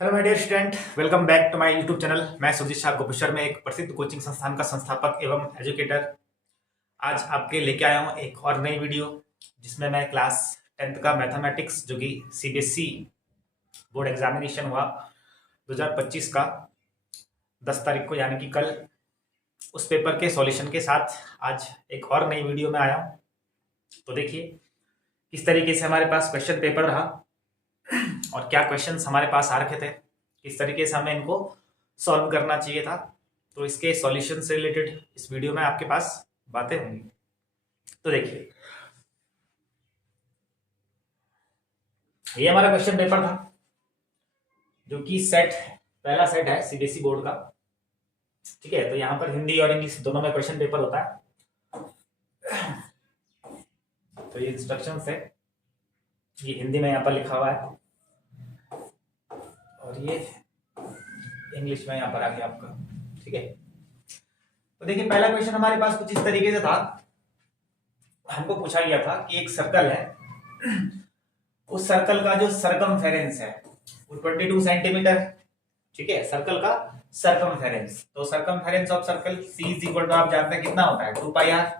Hello my dear student, welcome back to my YouTube channel. मैं सुजीत शाह गोपेश्वर में एक प्रसिद्ध कोचिंग संस्थान का संस्थापक एवं एजुकेटर आज आपके लेके आया हूँ एक और नई वीडियो, जिसमें मैं क्लास 10th का मैथमेटिक्स जो कि सीबीएसई बोर्ड एग्जामिनेशन हुआ 2025 का 10 तारीख को, यानी कि कल, उस पेपर के सॉल्यूशन के साथ आज एक और नई वीडियो में आया हूँ। तो देखिए किस तरीके से हमारे पास क्वेश्चन पेपर रहा और क्या क्वेश्चंस हमारे पास आ रखे थे, किस तरीके से हमें इनको सॉल्व करना चाहिए था। तो इसके सॉल्यूशन से रिलेटेड इस वीडियो में आपके पास बातें होंगी। तो देखिए, ये हमारा क्वेश्चन पेपर था जो कि पहला सेट है सीबीएसई बोर्ड का। ठीक है, तो यहाँ पर हिंदी और इंग्लिश दोनों में क्वेश्चन पेपर होता है। तो ये इंस्ट्रक्शंस है, ये हिंदी में यहाँ पर लिखा हुआ है और ये इंग्लिश में यहाँ पर आ गया आपका। ठीक है, तो देखिए पहला क्वेश्चन हमारे पास कुछ इस तरीके से था। हमको पूछा गया था कि एक सर्कल है, उस सर्कल का जो सरकमफेरेंस है वो 22 सेंटीमीटर है। ठीक है, सर्कल का सरकमफेरेंस, तो circumference of circle C is equal to, आप जानते हैं कितना होता है, 2 पाई आर।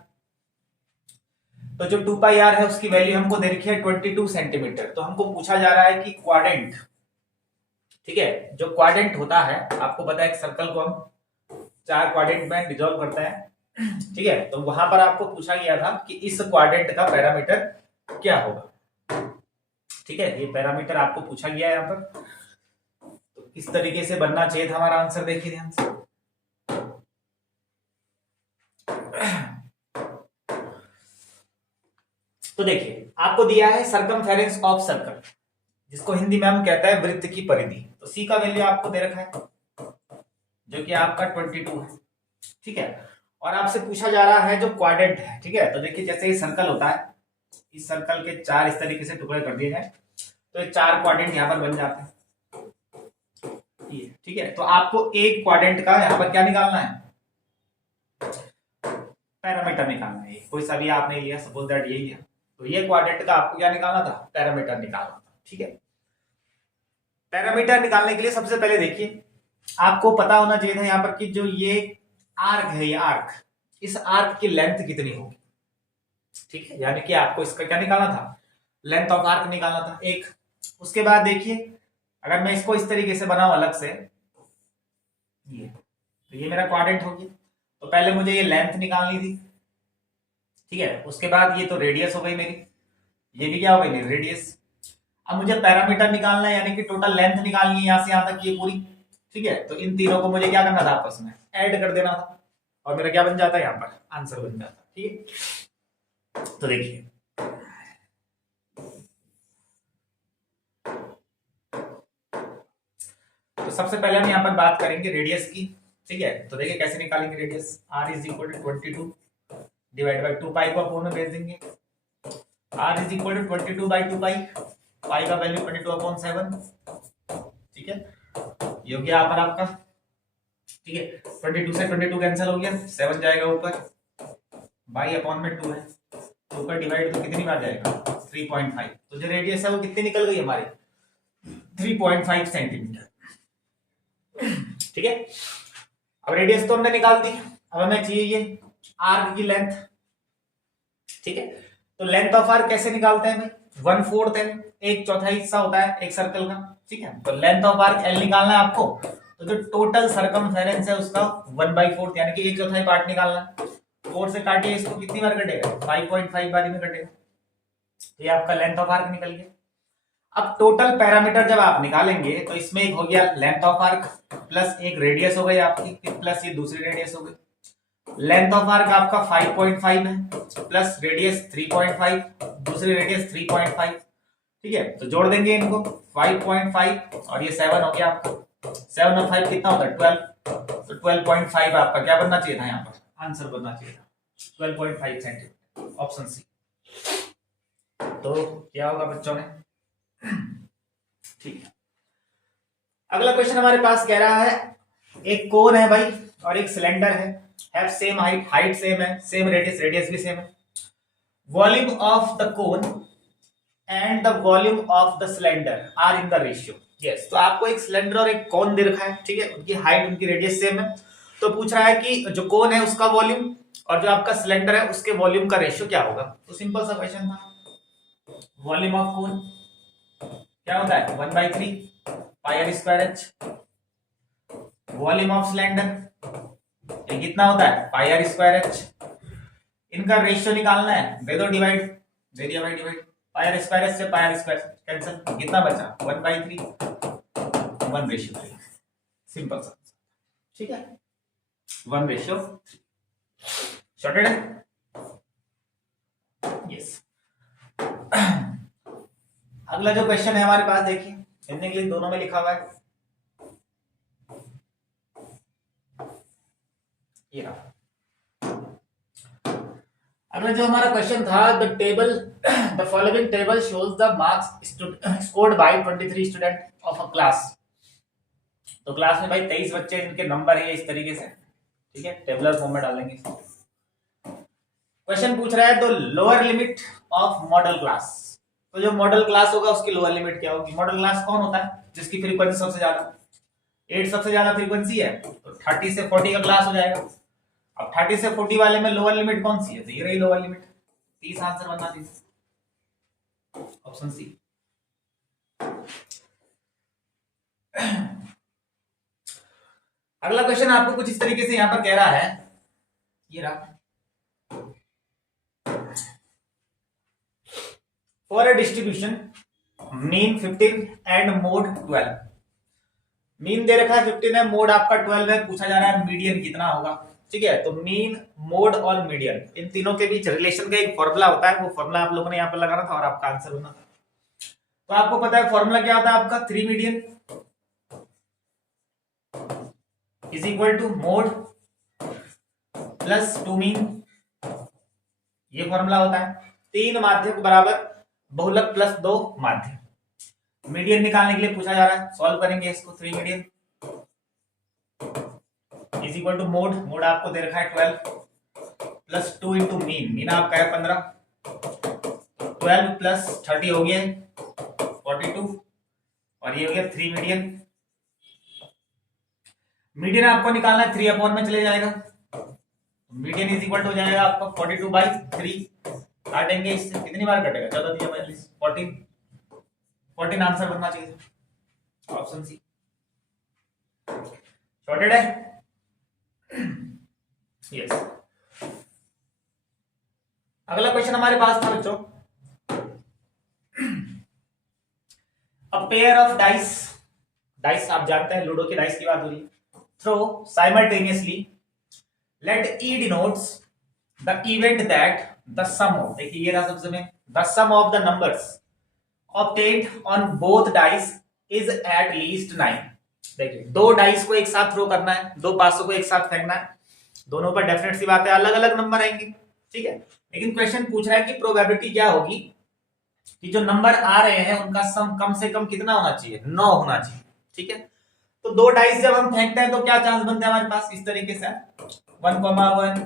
तो जो 2 पाई आर है उसकी वैल्यू हमको दे रखी है 22 सेंटीमीटर। तो हमको पूछा जा रहा है कि क्वाड्रेंट, ठीक है, जो क्वाड्रेंट होता है, आपको पता है एक सर्कल को हम 4 क्वाड्रेंट में डिसॉल्व करते हैं। ठीक है, तो वहां पर आपको पूछा गया था कि इस क्वाड्रेंट का पैरामीटर क्या होगा। ठीक है, ये पैरामीटर आपको पूछा गया है यहाँ पर। तो किस तरीके से बनना चाहिए था हमारा आंसर, देखिए ध्यान से। तो देखिए आपको दिया है सरकमफेरेंस ऑफ सर्कल, जिसको हिंदी में हम कहते हैं वृत्त की परिधि। तो सी का वैल्यू आपको दे रखा है जो कि आपका 22 है। ठीक है, और आपसे पूछा जा रहा है जो क्वाड्रेंट है। ठीक है, तो देखिए जैसे ये सर्कल होता है, इस सर्कल के 4 इस तरीके से टुकड़े कर दिए जाए तो ये 4 क्वाड्रेंट यहाँ पर बन जाते हैं। ये ठीक है, तो आपको एक क्वाड्रेंट का यहाँ पर क्या निकालना है, पैरामीटर निकालना है। कोई सा भी आपने लिया, सपोज दैट यही है, तो ये क्वाड्रेंट का आपको क्या निकालना था, पैरामीटर निकालना था। ठीक है, पैरामीटर निकालने के लिए सबसे पहले देखिए आपको पता होना चाहिए था यहाँ पर कि जो ये आर्क है, ये आर्क, इस आर्क की लेंथ कितनी होगी। ठीक है, यानी कि आपको इसका क्या निकालना था, लेंथ ऑफ आर्क निकालना था एक। उसके बाद देखिए अगर मैं इसको इस तरीके से बनाऊं अलग से, ये तो ये मेरा क्वाड्रेंट हो गया। तो पहले मुझे ये लेंथ निकालनी थी। ठीक है, उसके बाद ये तो रेडियस हो गई मेरी, ये भी क्या हो गई मेरी रेडियस। अब मुझे पैरामीटर निकालना है, यानी कि टोटल लेंथ निकालनी है यहाँ से यहाँ तक ये पूरी। ठीक है, तो इन तीनों को मुझे क्या करना था, आपस में ऐड कर देना था और मेरा क्या बन जाता है, यहाँ पर आंसर बन जाता है। ठीक है, तो देखिए तो सबसे पहले हम यहाँ पर बात करेंगे रेडियस की। ठीक है, तो देखिए कैसे निकालेंगे radius, r is equal to 22 divide by 2 pi को अपोन में भेज देंगे। r is equal to 22 by 2 pi, pi का वैल्यू 22 अपॉन 7। ठीक है, ये हो गया यहाँ पर आपका। ठीक है, 22 से 22 कैंसिल हो गया, 7 जाएगा ऊपर, बाई अपॉन में 2 है, तो ऊपर डिवाइड तो कितनी बार जाएगा, 3.5। तो जो रेडियस है वो कितनी निकल गई हमारी, 3.5 सेंटीमीटर। ठीक है, अब रेडियस तो हमने निकाल दी, अब हमें चाहिए ये आर्क की लेंथ। ठीक है, तो लेंथ ऑफ आर्क कैसे निकालते हैं भाई, 1/4 है, एक चौथाई हिस्सा होता है एक सर्कल का। ठीक है, तो लेंथ ऑफ आर्क एल निकालना है आपको, तो जो टोटल सरकमफेरेंस है उसका 1/4 यानी कि एक चौथाई पार्ट निकालना है। 4 से काटिए इसको, कितनी बार कटेगा, 5.5 बारी में कटेगा। तो ये आपका लेंथ ऑफ आर्क निकल गया। अब टोटल पैरामीटर जब आप निकालेंगे तो इसमें एक हो गया लेंथ ऑफ आर्क प्लस एक रेडियस हो गई आपकी, प्लस ये दूसरी रेडियस हो गई। लेंथ ऑफ आर्क आपका 5.5 है प्लस रेडियस 3.5, दूसरी रेडियस 3.5। ठीक है, तो जोड़ देंगे इनको, 5.5 और ये 7 हो गया आपका। 7 और 5 कितना होता है, 12। तो 12.5 आपका क्या बनना चाहिए था, यहाँ पर आंसर बनना चाहिए था 12.5 सेंटीमीटर, ऑप्शन सी। तो क्या होगा बच्चों ने, ठीक है। अगला क्वेश्चन हमारे पास कह रहा है एक कोन है भाई और एक सिलेंडर है, have same height, height same है, सेम रेडियस, रेडियस भी सेम है। Volume of the cone and the volume of the cylinder are in the ratio. Yes, तो आपको एक सिलेंडर और एक कोन दे रखा है, ठीक है, उनकी हाइट उनकी रेडियस सेम है। तो पूछ रहा है कि जो कोन है उसका वॉल्यूम और जो आपका सिलेंडर है उसके वॉल्यूम का रेशियो क्या होगा। तो सिंपल सा क्वेश्चन था। वॉल्यूम ऑफ कोन क्या होता है 1/3 pi r square h. Volume of cylinder ये कितना होता है पाई आर स्क्वायर एच। इनका रेशियो निकालना है, दे दो डिवाइड, दे दिया भाई divide. Pi r square h से पाई आर स्क्वायर कैंसिल, कितना बचा 1/3 1/3। सिंपल सा, ठीक है, 1/3। शॉर्टेड है, यस। अगला जो क्वेश्चन है हमारे पास देखिए, हिंदी इंग्लिश दोनों में लिखा हुआ है, ये रहा। अगला जो हमारा क्वेश्चन था, the following table shows the marks scored by 23 student of a class. तो क्लास में भाई 23 बच्चे हैं जिनके नंबर है इस तरीके से, ठीक है, टेबुलर फॉर्म में डालेंगे। क्वेश्चन पूछ रहा है the lower limit of model class. तो जो मॉडल क्लास होगा उसकी लोअर लिमिट क्या होगी। मॉडल क्लास कौन होता है जिसकी फ्रीक्वेंसी सबसे ज्यादा 8 सबसे ज्यादा फ्रीक्वेंसी है, तो 30 से 40 का क्लास हो जाएगा। अब 30 से 40 वाले में लोअर लिमिट कौन सी है, तो ये रही लोअर लिमिट। 30 आंसर बनना चाहिए, ऑप्शन सी। अगला क्वेश्चन आपको कुछ इस तरीके से यहां पर कह रहा है, ये रहा। For a distribution mean 15 and mode 12। Mean they रखा है 15 है, मोड आपका 12 है, पूछा जा रहा है मीडियन कितना होगा, ठीक है। तो मीन मोड और मीडियन इन तीनों के बीच रिलेशन का एक फॉर्मूला होता है, वो फॉर्मूला आप लोगों ने यहाँ पर लगाना था और आपका आंसर होना था। तो आपको पता है फॉर्मूला क्या होता है आपका, 3 median is equal to mode plus 2 mean, ये फॉर्मूला होता है। 3 माध्यक बराबर बहुलक प्लस 2 माध्यक। मीडियन निकालने के लिए पूछा जा रहा है, सॉल्व करेंगे इसको। 3 median is equal to mode, mode आपको दे रखा है 12 प्लस 2 इंटू मीन, मीन आपका है 15, 12 प्लस 30 हो गया 42, और ये हो गया 3 मीडियन। मीडियन आपको निकालना है, 3 अपॉन में चले जाएगा, मीडियन इज इक्वल टू हो जाएगा आपका 42/3। काटेंगे इससे, कितनी बार कटेगा 14 दिया 42 14, 14 आंसर बनना चाहिए, ऑप्शन सी। शॉर्टेड है, यस। अगला क्वेश्चन हमारे पास था बच्चों, a pair of dice, dice आप जानते हैं लूडो की डाइस की बात हो रही है, through simultaneously let E denotes the event that the sum of, देखिए ये रहा सबसे में, the sum of the numbers obtained on both dice is at least 9। देखिए दो डाइस को एक साथ थ्रो करना है, दो पासों को एक साथ फेंकना है, दोनों पर डेफिनेट सी बात है अलग अलग नंबर आएंगे, ठीक है। लेकिन क्वेश्चन पूछ रहा है कि प्रोबेबिलिटी क्या होगी कि जो नंबर आ रहे हैं उनका सम कम से कम कितना होना चाहिए, 9 होना चाहिए, ठीक है। तो दो डाइस जब हम फेंकते हैं तो क्या चांस बनते हैं हमारे पास, इस तरीके से 1,1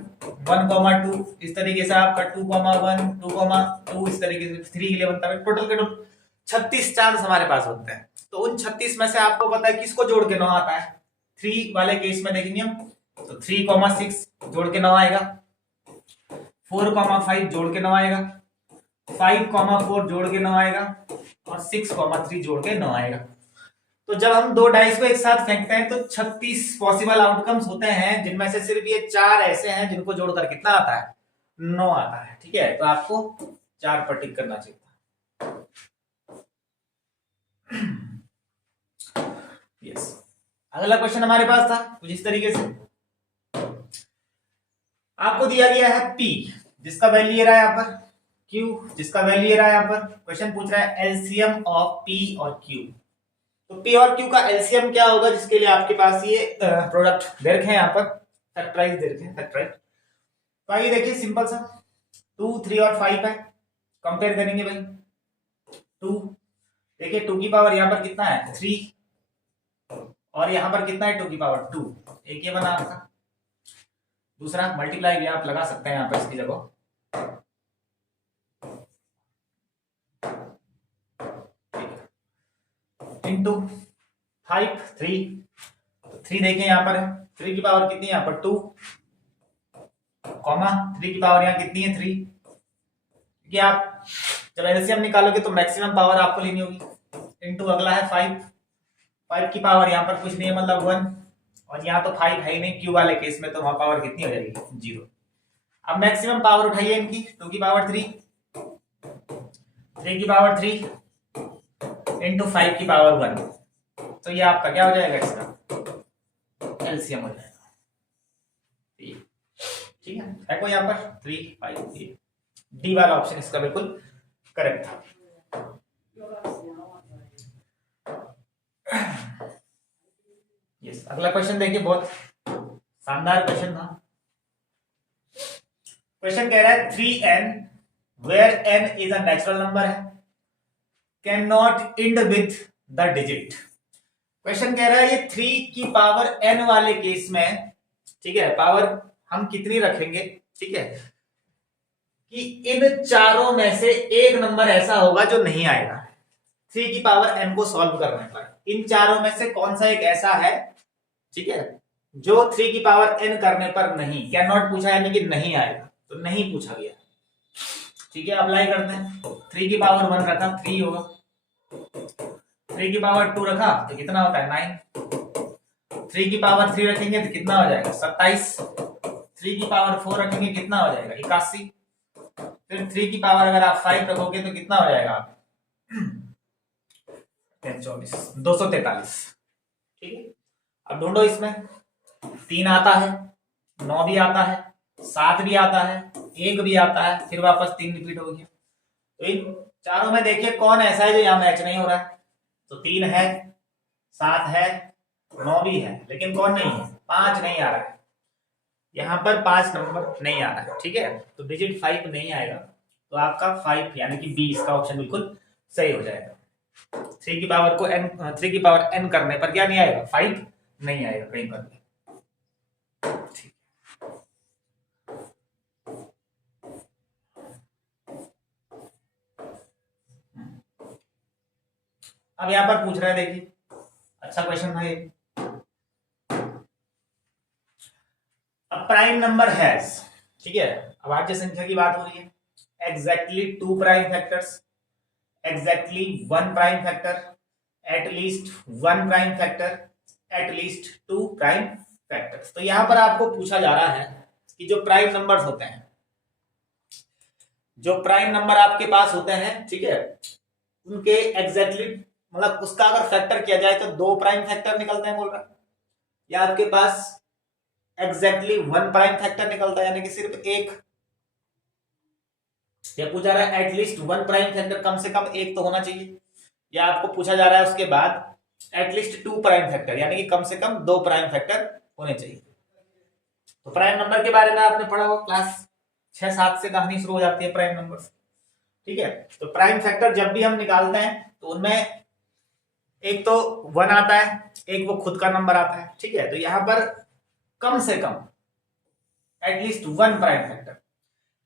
1,2, इस तरीके से आपका 2,1 2,2, इस तरीके से 3 के लिए बनता है। टोटल के टोटल 36 चांस हमारे पास होते हैं। तो उन 36 में से आपको पता है किसको जोड़ के 9 आता है, 3 वाले केस में देखेंगे हम, तो 3,6 जोड़ के 9 आएगा, 4,5 जोड़ के 9 आएगा, 5,4 जोड़ के 9 आएगा, और 6,3 जोड़ के 9 आएगा। तो जब हम दो डाइस को एक साथ फेंकते हैं तो 36 पॉसिबल आउटकम्स होते हैं, जिनमें से सिर्फ ये 4 ऐसे हैं जिनको जोड़कर कितना आता है, 9 आता है, ठीक है। तो आपको 4 पर टिक करना चाहिए। यस, अगला क्वेश्चन हमारे पास था कुछ इस तरीके से, आपको दिया गया है P जिसका वैल्यू ये रहा है यहाँ पर, Q जिसका वैल्यू ये रहा है यहाँ पर। क्वेश्चन पूछ रहा है एलसीएम ऑफ P और Q। तो P और Q का एलसीएम क्या होगा, जिसके लिए आपके पास ये प्रोडक्ट दे रखे हैं यहाँ पर, फैक्टराइज दे रखे हैं, फैक्टराइज। तो आइए देखिए सिंपल सा, 2 3 और 5 है, कंपेयर करेंगे भाई। 2 देखिए 2 की पावर यहाँ पर कितना है 3, और यहाँ पर कितना है 2 की पावर 2, एक ये बना आपका। दूसरा मल्टीप्लाई भी आप लगा सकते हैं यहाँ पर इसकी जगह, इंटू 5 3, 3 देखें यहाँ पर 3 की पावर कितनी है यहाँ पर 2, कॉमा 3 की पावर यहाँ कितनी है 3, क्योंकि आप जब एलसीएम निकालोगे तो मैक्सिमम पावर आपको लेनी होगी। इंटू अगला है 5, 5 की पावर यहाँ पर कुछ नहीं है मतलब 1, और यहाँ तो 5 है ही नहीं, क्यू वाले केस में तो वहां पावर कितनी हो जाएगी 0। अब मैक्सिमम पावर उठाइए इनकी 2 की पावर 3, 3 की पावर 3 इंटू 5 की पावर 1, तो ये आपका क्या हो जाएगा इसका एलसीएम हो जाएगा। ठीक है कोई यहाँ पर 3 5 3, डी वाला ऑप्शन इसका बिल्कुल करेक्ट था। यस अगला क्वेश्चन देखिए, बहुत शानदार क्वेश्चन था। क्वेश्चन कह रहा है 3n where n is a natural number है, can not end with the digit. Question कह रहा है ये 3 की पावर n वाले केस में, ठीक है, पावर हम कितनी रखेंगे, ठीक है, कि इन चारों में से एक नंबर ऐसा होगा जो नहीं आएगा। 3 की पावर n को सॉल्व करने पर इन चारों में से कौन सा एक ऐसा है, ठीक है, जो 3 की पावर n करने पर नहीं, कैन नॉट पूछा यानी कि नहीं आएगा, तो नहीं पूछा गया। ठीक है अप्लाई करते हैं। 3 की पावर 1 रखा 3 होगा, 3 की पावर 2 रखा तो कितना होता है 9, 3 की पावर 3 रखेंगे तो कितना हो जाएगा 27, 3 की पावर 4 रखेंगे कितना हो जाएगा 81, फिर 3 की पावर अगर आप 5 रखोगे तो कितना हो जाएगा 243। ठीक है अब ढूंढो इसमें 3 आता है, 9 भी आता है, 7 भी आता है, 1 भी आता है, फिर वापस 3 रिपीट हो गया। तो इन चारों में देखिए कौन ऐसा है जो यहाँ मैच नहीं हो रहा है। तो 3 है, 7 है, 9 भी है, लेकिन कौन नहीं है 5 नहीं आ रहा है, यहाँ पर 5 नंबर नहीं आ रहा है। ठीक है तो डिजिट 5 नहीं आएगा, तो आपका 5 यानी कि बी इसका ऑप्शन बिल्कुल सही हो जाएगा। 3 की पावर को n, 3 की पावर n करने पर क्या नहीं आएगा 5 नहीं आएगा कहीं पर भी। ठीक अब यहां पर पूछ रहा है, देखिए अच्छा क्वेश्चन था ये। अब प्राइम नंबर हैज, ठीक है, अभाज्य संख्या की बात हो रही है, exactly 2 prime factors, exactly 1 prime factor, at least 1 prime factor, at least 2 prime factors. तो यहां पर आपको पूछा जा रहा है कि जो प्राइम नंबर्स होते हैं, जो प्राइम नंबर आपके पास होते हैं, ठीक है, उनके एग्जैक्टली मतलब उसका अगर फैक्टर किया जाए तो 2 प्राइम फैक्टर निकलते हैं बोल रहा है, या आपके पास एग्जैक्टली 1 प्राइम फैक्टर निकलता है यानी कि सिर्फ एक, या पूछा रहा है एटलीस्ट 1 प्राइम फैक्टर, कम से कम एक तो होना चाहिए, या आपको पूछा जा रहा है उसके बाद एटलीस्ट 2 प्राइम फैक्टर यानी कि कम से कम 2 प्राइम फैक्टर होने चाहिए। तो प्राइम नंबर के बारे में आपने पढ़ा होगा, क्लास 6-7 से कहानी शुरू हो जाती है प्राइम नंबर से। ठीक है तो प्राइम फैक्टर जब भी हम निकालते हैं तो उनमें एक तो 1 आता है, एक वो खुद का नंबर आता है। ठीक है तो यहां पर कम से कम एटलीस्ट 1 प्राइम फैक्टर,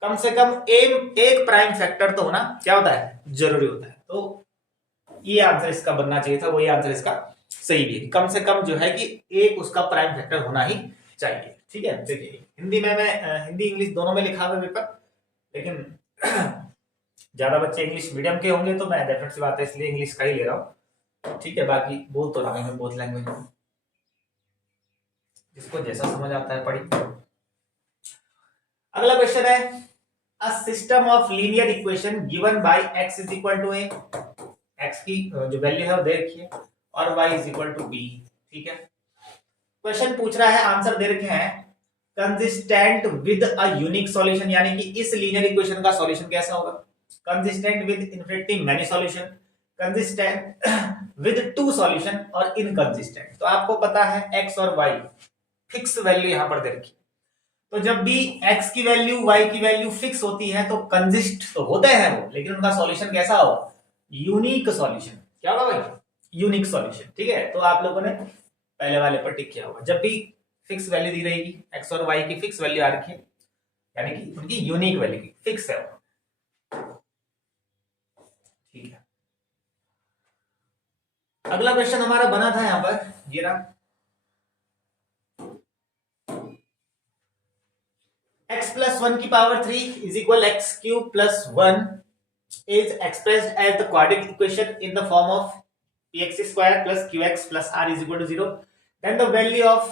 कम से कम एक प्राइम फैक्टर तो होना क्या होता है जरूरी होता है। तो ये आंसर इसका बनना चाहिए था, वही आंसर इसका सही भी है, कम से कम जो है कि एक उसका प्राइम फैक्टर होना ही चाहिए। ठीक है देखिए हिंदी में मैं हिंदी इंग्लिश दोनों में लिखा हुआ पेपर, लेकिन ज्यादा बच्चे इंग्लिश मीडियम के होंगे तो मैं डेफिनेट सी बात है इसलिए इंग्लिश का ही ले रहा हूँ। ठीक है बाकी बोल तो रहा हूँ बोथ लैंग्वेज में, जिसको जैसा समझ आता है पढ़ी। अगला क्वेश्चन है a system of linear equation given by x is equal to a, x की जो वैल्यू है वो दे रखी है, और y is equal to b। ठीक है क्वेश्चन पूछ रहा है, आंसर दे रखे हैं consistent with a unique solution, यानी कि इस लीनियर इक्वेशन का सॉल्यूशन कैसा होगा, consistent with infinity many solution, consistent with 2 solution, और इनकंसिस्टेंट। तो आपको पता है x और y फिक्स वैल्यू यहां पर दे रखी, तो जब भी x की वैल्यू y की वैल्यू फिक्स होती है तो कंसिस्ट तो होते हैं वो, लेकिन उनका सॉल्यूशन कैसा हो यूनिक सॉल्यूशन। क्या होगा भाई यूनिक सॉल्यूशन। ठीक है तो आप लोगों ने पहले वाले पर टिक किया होगा, जब भी फिक्स वैल्यू दी रहेगी x और y की फिक्स वैल्यू आ रखी है यानी कि उनकी यूनिक वैल्यू की फिक्स है। ठीक है अगला क्वेश्चन हमारा बना था यहाँ पर, ये रहा, x plus 1 की power 3 is equal x cube plus 1 is expressed as the quadratic equation in the form of px square plus qx plus r is equal to 0, then the value of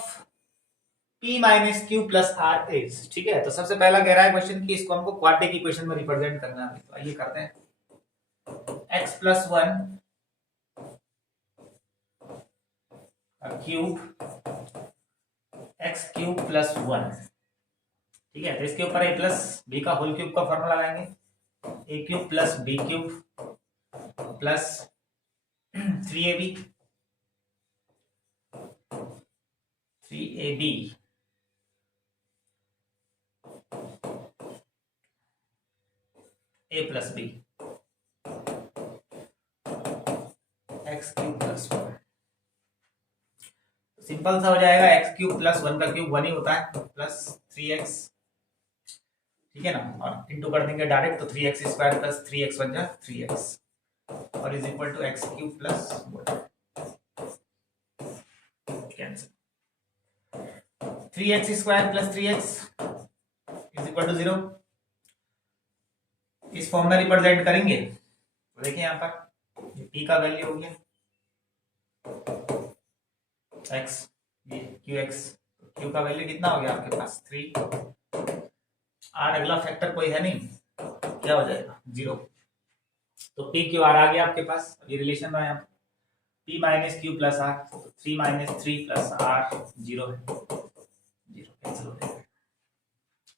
p minus q plus r is, ठीक है। तो सबसे पहला कह रहा है question कि इसको हमको क्वाड्रेटिक इक्वेशन में रिप्रेजेंट करना है। तो आइए करते हैं, x plus 1 cube x cube plus 1, ठीक है। तो इसके ऊपर a प्लस बी का होल क्यूब का फॉर्मूला लगाएंगे, a cube plus B cube plus 3ab a plus B X cube plus 1, simple सा हो जाएगा। एक्स क्यूब प्लस 1 का क्यूब 1 ही होता है, प्लस 3x, ठीक है ना, और इंटू कर देंगे डायरेक्ट, तो 3x स्क्वायर प्लस 3x बन जाए 3x और is equal to X cube plus 1, cancel, 3x square plus 3x is equal to 0। इस फॉर्म में रिप्रेजेंट करेंगे तो देखिए यहाँ पर p का वैल्यू हो गया x, ये qx, q का वैल्यू कितना हो गया आपके पास 3, r अगला फैक्टर कोई है नहीं, क्या हो जाएगा 0, तो p q r आ गया आपके पास। ये रिलेशन में यहाँ p minus Q plus r, 3 minus 3 plus r 0 है, 0 कैंसिल हो जाएगा,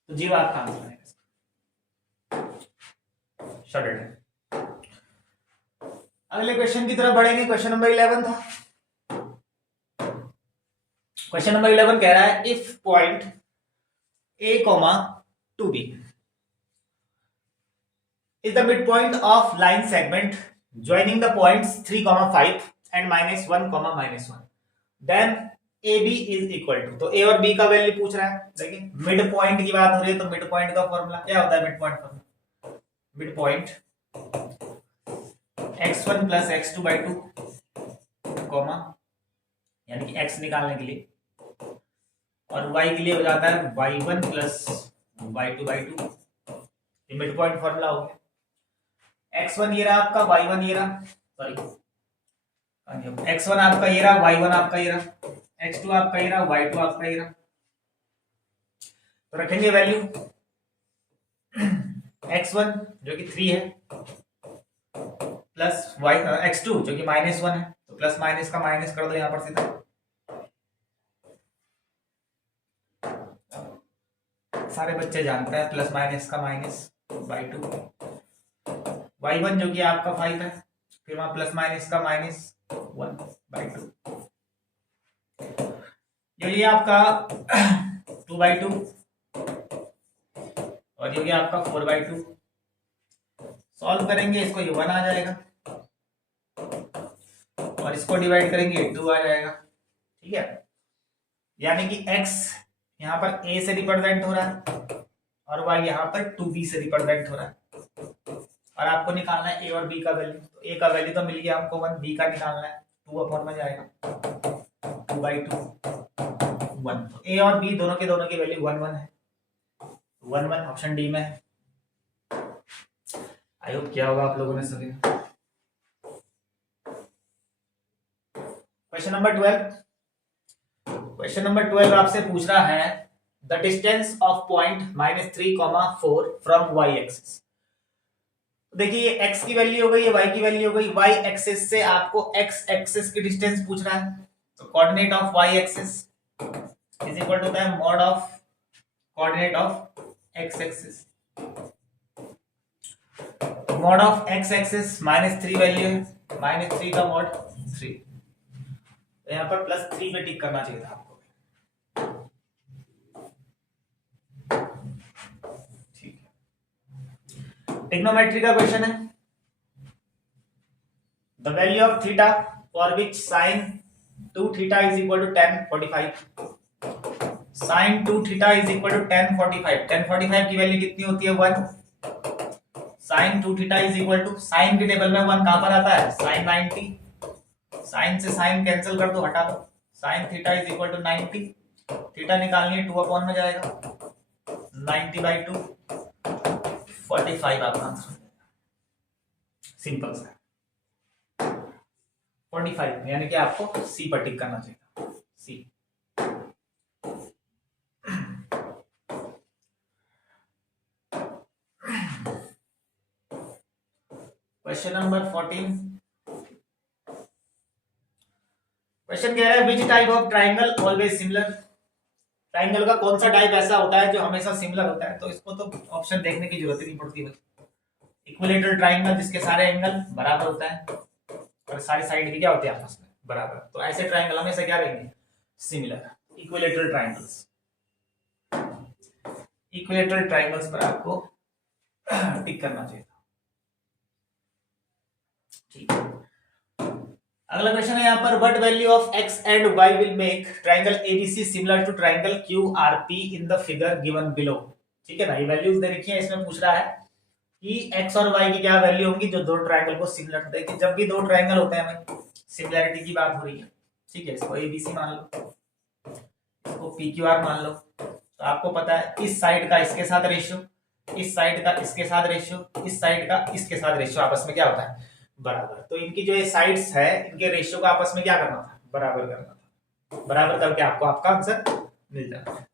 तो 0 आपका आंसर है। शॉर्टेड है। अगले क्वेश्चन की तरफ बढ़ेंगे, क्वेश्चन नंबर 11 था। क्वेश्चन नंबर 11 कह रहा है if point a, 2b is the midpoint of line segment joining the points 3, 5 and -1, -1, then AB is equal to, तो a और b का वैल्यू पूछ रहा है। देखिए मिड पॉइंट की बात हो रही है, तो मिड पॉइंट का फॉर्मूला क्या होता है, mid point formula, mid point x1 plus x2 by 2, यानी कि x निकालने के लिए, और y के लिए हो जाता है y1 प्लस y2 बाई 2, ये मिड पॉइंट फॉर्मूला हो गया। x1 ये रहा आपका, y1 ये रहा, सॉरी x1 आपका ये रहा, y1 आपका ये रहा, x2 आपका ये रहा, y2 आपका ये रहा। तो रखेंगे वैल्यू x1 जो कि 3 है प्लस x2 जो कि -1 है, तो प्लस माइनस का माइनस कर दो यहां पर सीधा, सारे बच्चे जानते हैं प्लस माइनस का माइनस बाई 2, y1 जो कि आपका 5 है, फिर वहां प्लस माइनस का माइनस 1 बाई 2, ये आपका 2 बाई 2 और ये आपका 4 बाई 2। सॉल्व करेंगे इसको, ये 1 आ जाएगा और इसको डिवाइड करेंगे 2 आ जाएगा, ठीक है। यानी कि x यहाँ पर a से रिप्रेजेंट हो रहा है और y यहाँ पर 2b से रिप्रेजेंट हो रहा है, और आपको निकालना है a और b का वैल्यू। तो a का वैल्यू तो मिल गया आपको 1, b का निकालना है 2 अपॉन में जाएगा 2 बाई 2 1, तो a और b दोनों की वैल्यू 1 1 है, 1 1 ऑप्शन डी में है। आई होप क्या होगा आप लोगों ने सभी। क्वेश्चन नंबर 12, क्वेश्चन नंबर 12 आपसे पूछ रहा है the distance of point -3, 4 from y axis. देखिए ये x की वैल्यू हो गई, ये y की वैल्यू हो गई, y एक्सिस से आपको x एक्सिस की डिस्टेंस पूछ रहा है, तो coordinate of y axis is equal to the mod of coordinate of x axis. Mod of x axis -3 value है, -3 का मॉड 3, तो यहाँ पर +3 पे टिक करना चाहिए था आपको, ठीक है। ट्रिग्नोमेट्री का क्वेश्चन है, the value of theta for which sine 2 theta is equal to 10 45, sine 2 theta is equal to 10 45, 10 45 की वैल्यू कितनी होती है 1, sine 2 theta is equal to, sine के टेबल में 1 कहां पर आता है, साइन 90, साइन से साइन कैंसिल कर दो, हटा दो, sine theta is equal to 90, theta निकालनी है 2 अपॉन में जाएगा 90/2, 45 आपका आंसर, सिंपल सा 45, यानी कि आपको सी पर टिक करना चाहिए, सी। क्वेश्चन नंबर 14, क्वेश्चन कह रहा है which type of triangle always similar, triangle का कौन सा टाइप ऐसा होता है जो हमेशा सिमिलर होता है, तो इसको तो ऑप्शन देखने की जरूरत ही नहीं पड़ती है। इक्विलेटरल ट्राइंगल जिसके सारे एंगल बराबर होता है और सारी साइड भी क्या होती है आपस में बराबर, तो ऐसे ट्राइंगल हमेशा क्या रहेंगे, similar. Equilateral triangles, equilateral triangles पर आपको टिक करना चाहिए। ठीक है, अगला क्वेश्चन है यहाँ पर what value of x and y will make triangle ABC similar to triangle QRP in the figure given below. ठीक है ना, ये वैल्यूज दे रखी है, इसमें पूछ रहा है कि x और y की क्या वैल्यू होंगी जो दो ट्राइंगल को सिमिलर, देखिए जब भी दो ट्राइंगल होते हैं हमें सिमिलरिटी की बात हो रही है। ठीक है, इसको ABC मान लो, इसको PQR मान लो, तो आपको पता है इस साइड का इसके साथ रेशियो, इस साइड का इसके साथ रेशियो, इस साइड का इसके साथ रेशियो आपस में क्या होता है बराबर, तो इनकी जो ये साइड्स है इनके रेशियो का आपस में क्या करना था, बराबर करना था, बराबर करके आपको आपका आंसर मिल जाता है।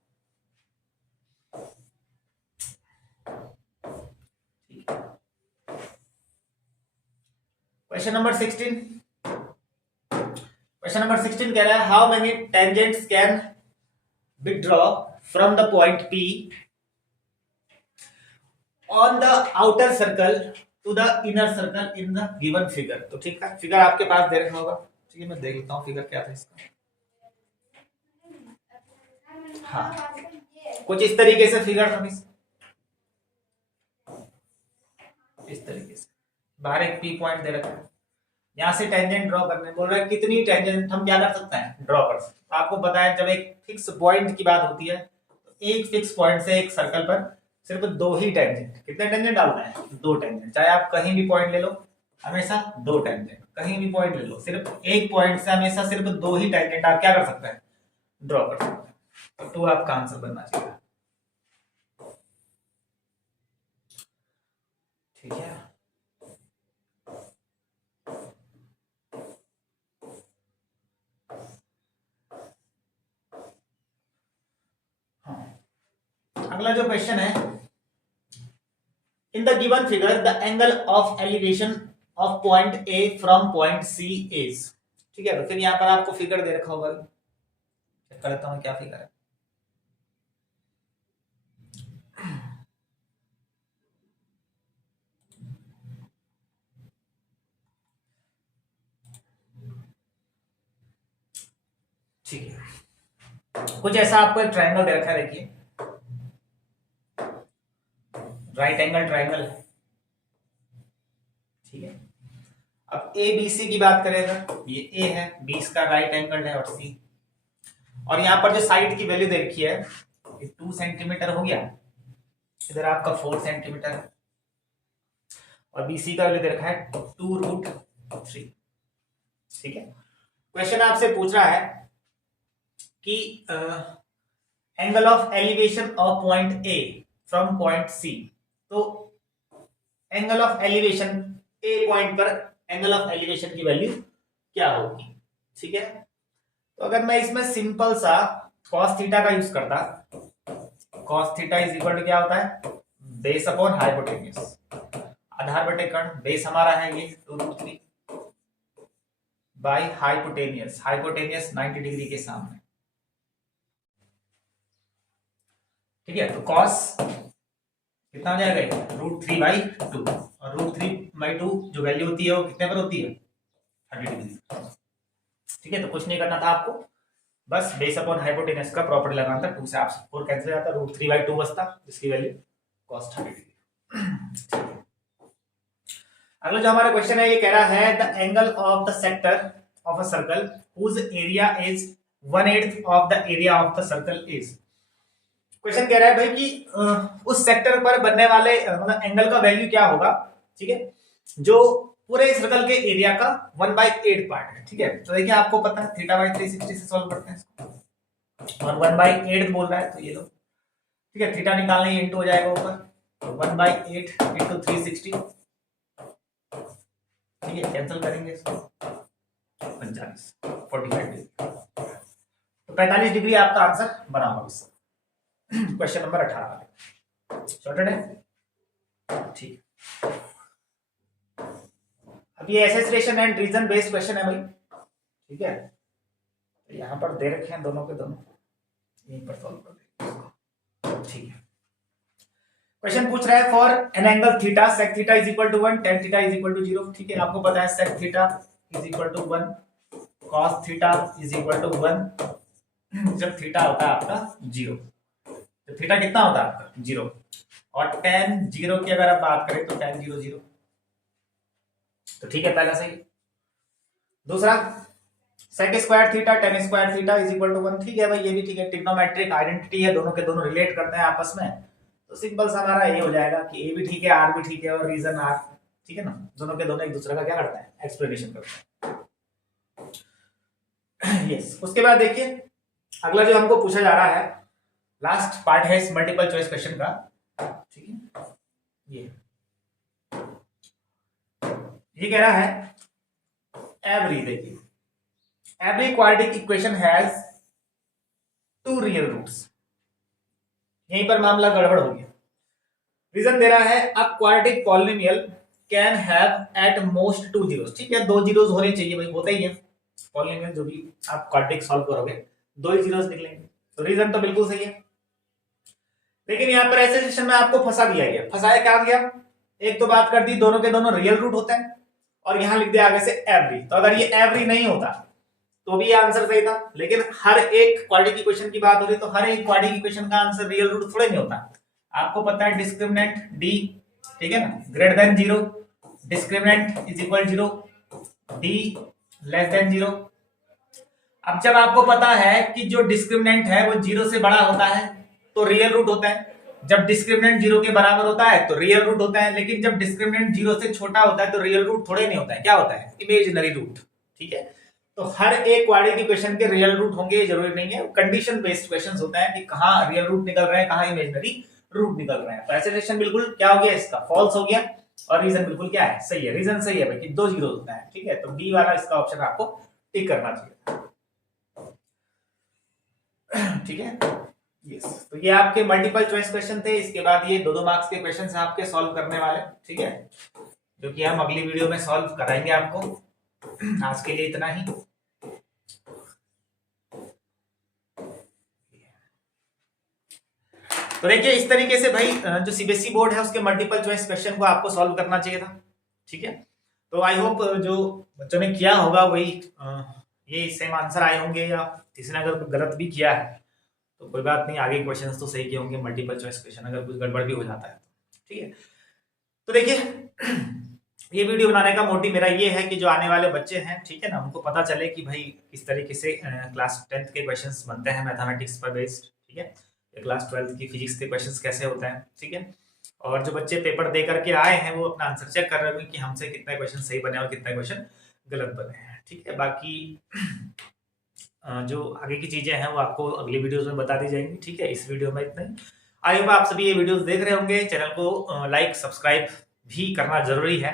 क्वेश्चन नंबर 16, क्वेश्चन नंबर 16 कह रहा है how many tangents can be draw from the point P on the outer circle to the inner circle in the given figure. तो ठीक है, फिगर आपके पास दे रखा होगा, ठीक है मैं देख लेता हूँ फिगर क्या था इसका। हाँ, कुछ इस तरीके से फिगर था, इस तरीके से बाहर एक P पॉइंट दे रखा है, यहां से टेंजेंट ड्रॉ करने बोल रहा है, कितनी टेंजेंट हम क्या कर सकते हैं ड्रॉ कर सकते हैं। आपको बताया जब एक फिक्स पॉइंट की बात होती है तो एक फिक्स पॉइंट से एक सर्कल पर सिर्फ दो ही टेंजेंट, कितने टेंजेंट डालना है, दो टेंजेंट, चाहे आप कहीं भी पॉइंट ले लो हमेशा दो टेंजेंट, कहीं भी पॉइंट ले लो सिर्फ एक पॉइंट से हमेशा सिर्फ दो ही टेंजेंट आप क्या कर सकते हैं ड्रॉ कर सकते हैं, तो 2 आपका आंसर बनना चाहिए। ठीक है, अगला जो क्वेश्चन है in the given figure the angle of elevation of point A from point C is. ठीक है, तो फिर यहां पर आपको फिगर दे रखा होगा, चेक कर लेता हूं क्या फिगर है। ठीक है, कुछ ऐसा आपको एक ट्रायंगल दे रखा है, देखिए राइट एंगल ट्रायंगल है। ठीक है, अब ए बी सी की बात करेगा, ये ए है, बी इसका राइट एंगल है और सी, और यहाँ पर जो साइड की वैल्यू दे रखी है 2 सेंटीमीटर हो गया, इधर आपका 4 सेंटीमीटर है, और बीसी का वैल्यू दे रखा है 2√3। ठीक है, क्वेश्चन आपसे पूछ रहा है कि angle of elevation of point A from point C, तो angle of elevation A point पर एंगल ऑफ एलिवेशन की वैल्यू क्या होगी। ठीक है, तो अगर मैं इसमें सिंपल सा cos थीटा का यूज करता, cos theta is equal to क्या होता है बेस अपॉन हाइपोटेन्यूज, आधार बटे कर्ण, बेस हमारा है ये 2√3 बाई हाइपोटेन्यूज, हाइपोटेन्यूज 90 डिग्री के सामने। ठीक है, तो cos कितना हो जाएगा √3/2, और √3/2 जो वैल्यू होती है वो कितने पर होती है 30 डिग्री। ठीक है, तो कुछ नहीं करना था आपको, बस बेस अपॉन हाइपोटेनस का प्रॉपर्टी लगाना था, 2 से आप 4 कैंसिल हो जाता, √3/2 बचता जिसकी वैल्यू cos 30 डिग्री। अगला जो हमारा क्वेश्चन है ये कह रहा है the angle of the sector of a circle whose area is 1/8 of the area of the circle is. Question कह रहा है भाई कि उस सेक्टर पर बनने वाले मतलब एंगल का वैल्यू क्या होगा। ठीक है, जो पूरे सर्कल के एरिया का 1/8 पार्ट है, ठीक है। तो देखिए आपको पता है θ/360 से सॉल्व करते हैं इसको, और 1/8 बोल रहा है तो ये लो, ठीक है। थीटा निकालना ही इंटू हो जाएगा ऊपर, तो 1/8 इंटू 360, ठीक है। कैंसिल करेंगे इसको, 45 45 डिग्री, तो 45 डिग्री आपका आंसर बना होगा इससे। क्वेश्चन नंबर 18 सॉर्टेड है, ठीक। अब ये एसेसरेशन एंड रीजन बेस्ड क्वेश्चन है भाई, ठीक है। तो यहां पर दे रखे हैं दोनों के दोनों, यहीं पर सॉल्व कर देंगे, ठीक है। क्वेश्चन पूछ रहा है for an angle theta sec theta is equal to 1 tan theta is equal to 0, ठीक है। आपको पता है sec theta is equal to 1 cos theta is equal to 1 जब थीटा होता है आपका 0, तो थीटा कितना होता है आपका 0, और tan 0 की अगर आप बात करें तो tan 0 0, तो ठीक है पहला सही। दूसरा sec square theta tan square theta is equal to 1, ठीक है भाई, ये भी ठीक है, ट्रिग्नोमेट्रिक आइडेंटिटी है, दोनों के दोनों रिलेट करते हैं आपस में, तो सिंपल सा हमारा ये हो जाएगा कि ए भी ठीक है आर भी ठीक है और रीजन आर, ठीक है ना। दोनों के दोनों एक दूसरे का क्या करते हैं, एक्सप्लेनेशन करते हैं। यस, उसके बाद देखिए अगला जो हमको पूछा जा रहा है, लास्ट पार्ट है इस मल्टीपल चॉइस क्वेश्चन का, ठीक है। ये कह रहा है एवरी, देखिए every quadratic equation has 2 real roots, यहीं पर मामला गड़बड़ हो गया। रीजन दे रहा है a quadratic polynomial can have at most 2 zeros, ठीक है, 2 जीरोस होने चाहिए भाई, होता ही है पॉलिनोमियल, जो भी आप क्वाड्रेटिक सॉल्व करोगे 2 ही जीरोस निकलेंगे, तो रीजन तो बिल्कुल सही है। लेकिन यहाँ पर ऐसे सिस्टम में आपको फंसा दिया गया, फंसाया क्या गया, एक तो बात कर दी दोनों के दोनों रियल रूट होते हैं, और यहां लिख दिया आगे से एवरी, तो अगर ये एवरी नहीं होता तो भी ये आंसर सही था, लेकिन हर एक क्वाड्रेटिक इक्वेशन की बात हो रही तो हर एक क्वाड्रेटिक इक्वेशन का आंसर रियल रूट थोड़े नहीं होता। आपको पता है डिस्क्रिमिनेंट डी, ठीक है ना, greater than 0, discriminant is equal 0, D less than 0। अब जब आपको पता है कि जो डिस्क्रिमिनेंट है वो 0 से बड़ा होता है तो रियल रूट होता है, जब डिस्क्रिमिनेंट 0 के बराबर होता है तो रियल रूट होता है, लेकिन जब डिस्क्रिमिनेंट 0 से छोटा होता है तो रियल रूट थोड़े नहीं होता है, क्या होता है, इमेजिनरी रूट, ठीक है। तो हर एक क्वाड्रेटिक इक्वेशन के रियल रूट होंगे जरूरी नहीं है, कंडीशन बेस्ड क्वेश्चंस होते हैं कि कहां रियल रूट निकल रहे हैं कहां इमेजिनरी रूट निकल रहे हैं। तो ऐसे क्वेश्चन बिल्कुल क्या हो गया, इसका फॉल्स हो गया, और रीजन बिल्कुल क्या है, सही है, रीजन सही है भाई कि 2 जीरो होता है, ठीक है। तो डी वाला इसका ऑप्शन आपको टिक करना चाहिए, ठीक है। यस, तो ये आपके मल्टीपल चॉइस क्वेश्चन थे, इसके बाद ये 2-2 मार्क्स के क्वेश्चन हैं आपके सॉल्व करने वाले, ठीक है, जो कि हम अगली वीडियो में सॉल्व कराएंगे आपको। आज के लिए इतना ही। तो देखिए इस तरीके से भाई जो सीबीएसई बोर्ड है उसके मल्टीपल चॉइस क्वेश्चन को आपको सॉल्व करना चाहिए था, ठीक है। तो आई होप जो बच्चों ने किया होगा वही ये सेम आंसर आए होंगे, या किसी ने अगर गलत भी किया है तो कोई बात नहीं, आगे क्वेश्चंस तो सही किए होंगे, मल्टीपल चॉइस क्वेश्चन अगर कुछ गड़बड़ भी हो जाता है, ठीक है। तो देखिए ये वीडियो बनाने का मोटिव मेरा ये है कि जो आने वाले बच्चे हैं, ठीक है ना, उनको पता चले कि भाई किस तरीके से क्लास 10th के क्वेश्चंस बनते हैं मैथमेटिक्स पर बेस्ड, ठीक है, क्लास 12th की फिजिक्स के क्वेश्चंस कैसे होते हैं, ठीक है। और जो बच्चे पेपर दे करके आए हैं वो अपना आंसर चेक कर रहे होंगे कि हमसे कितने क्वेश्चन सही बने और कितने क्वेश्चन गलत बने हैं, ठीक है। बाकी जो आगे की चीजें हैं वो आपको अगली वीडियोस में बता दी जाएंगी, ठीक है। इस वीडियो में इतना ही। आई होप आप सभी ये वीडियोस देख रहे होंगे, चैनल को लाइक सब्सक्राइब भी करना जरूरी है,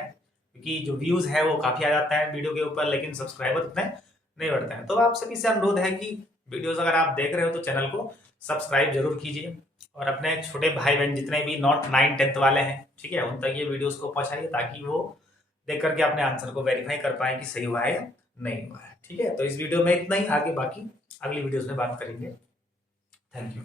क्योंकि जो व्यूज है वो काफी आ जाता है वीडियो के ऊपर, लेकिन सब्सक्राइबर उतने नहीं बढ़ते हैं। तो आप सभी से अनुरोध है कि वीडियोस अगर आप देख रहे हो तो चैनल को सब्सक्राइब जरूर कीजिए, और अपने छोटे भाई बहन जितने भी नॉट 9 10th वाले हैं, ठीक है, उन तक ये वीडियोस को पहुंचाइए ताकि वो देख करके अपने आंसर को वेरीफाई कर पाए कि सही हुआ है या नहीं हुआ है, ठीक है। तो इस वीडियो में इतना ही, आगे बाकी अगली वीडियोस में बात करेंगे। Thank you.